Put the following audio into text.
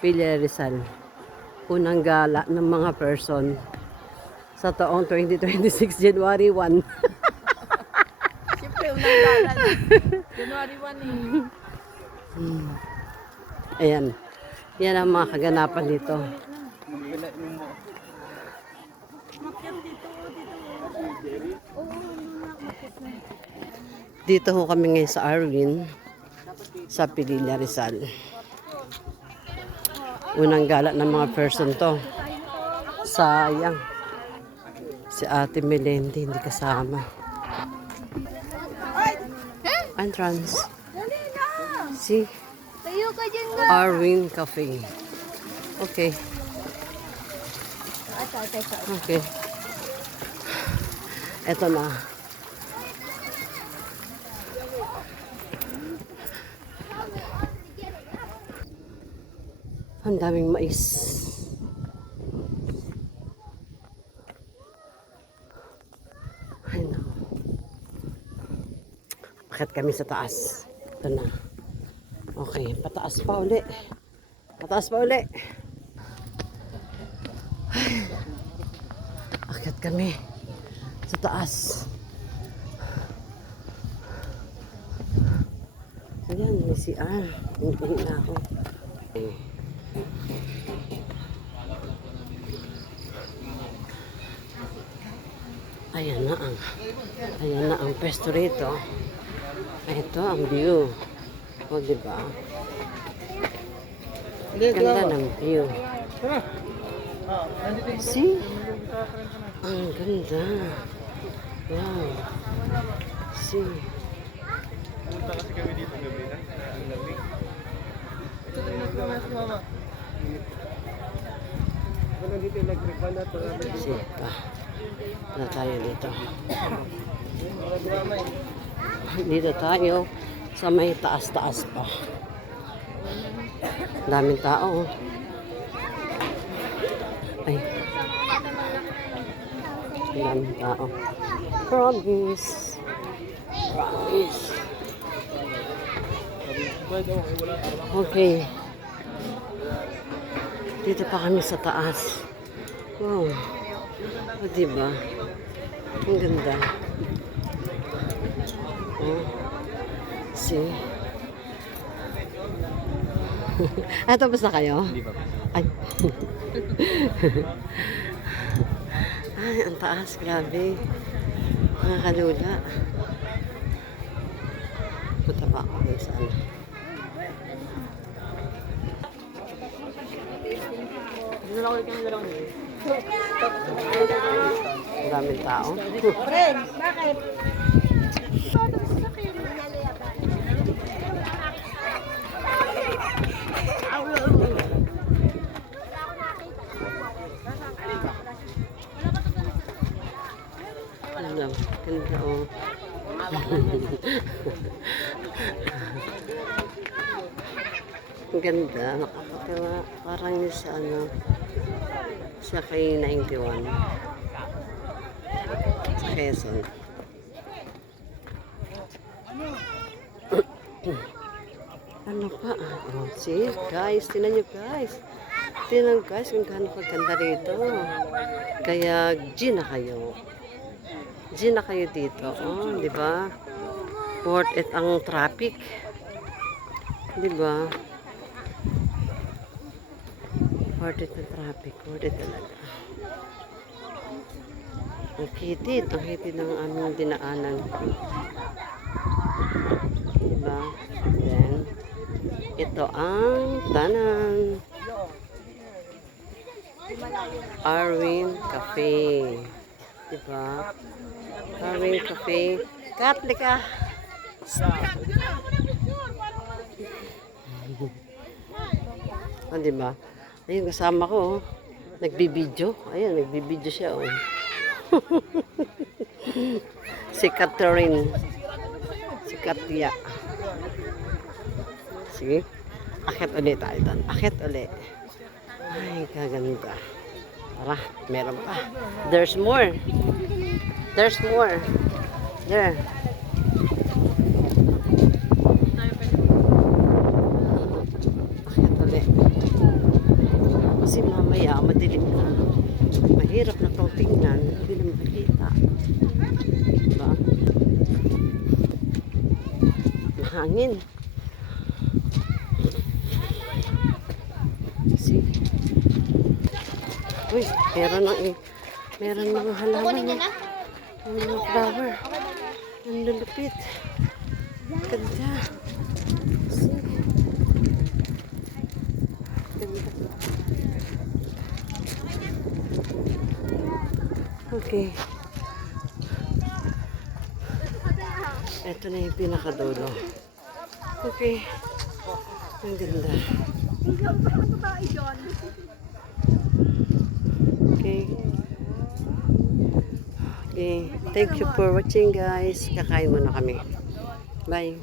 Villa Rizal. Unang gala ng mga person sa taong 2026, January 1. Siyempre, unang gala na. January 1 eh. Ayan. Yan ang mga kaganapan dito. Dito ho kami ngayon sa Arwin, sa Villa Rizal. Unang gala ng mga person to. Sayang. Si Ate Melendi hindi kasama. Entrance. Si Tayo ka dyan nga. Arwin Cafe. Okay. Okay. Eto na. Ang daming mais. Ay, no. Bakit kami sa taas? Ito na. Okay, pataas pa uli. Pataas pa uli. Ay. Akit kami sa taas. Ayan, may CR. Hindi na ako. Okay. Ayan na ang pesto rito. Ito ang view. O, diba? Ganda ng view. See? Ang ganda. Wow. See? Punta kasi kami dito gabi na. Ang lamig. Ito na mama. Kung nandito electric fan na ito. See pa. Na tayo dito. Dito tayo sa may taas-taas pa. Daming tao. Ay. Daming tao. Promise. Promise. Okay. Dito pa kami sa taas. Wow. O, diba? Ang ganda. Oh. See? Tapos na kayo? Hindi pa. Ay. Ay, ang taas. Grabe. Mga kalula. Punta pa ako dun sa ano. Ang daming tao. Friends, bakit? Alam, ganda o. Ang ganda, nakakatawa. Parang yung sa ano, sa kay 91. Sa Quezon. Ano pa? Oh, see, guys, tinan nyo guys. Tinan guys kung gaano kaganda rito. Kaya, G na kayo. G na kayo dito. Oh, di ba? Worth it ang traffic. Di ba? Worth it ang traffic. Worth it talaga. Ang kitid. Ang kitid ng aming dinaanan. Di ba? Then, ito ang tanan. Arwin Cafe. Diba? Arwin Cafe. Katlika. Oh, diba? Ayun, kasama ko. Oh. Nagbibideo. Ayan, nagbibideo siya. Oh. Si Catherine. Si Katia. Sige. Akit ulit tayo doon. Akit ulit. Ay, kaganda. Tara, meron pa. There's more. There's more. There. Akit ulit. kaya madilim na. Mahirap na itong tingnan, hindi na makikita. Diba? Mahangin. See? Uy, meron mga halaman. Ang mga flower. Ang lulupit. Ganda. See? Ganda. Okay. Ito na yung pinakadulo. Okay. Ang ganda. Okay. Okay. Thank you for watching, guys. Kakain muna kami. Bye.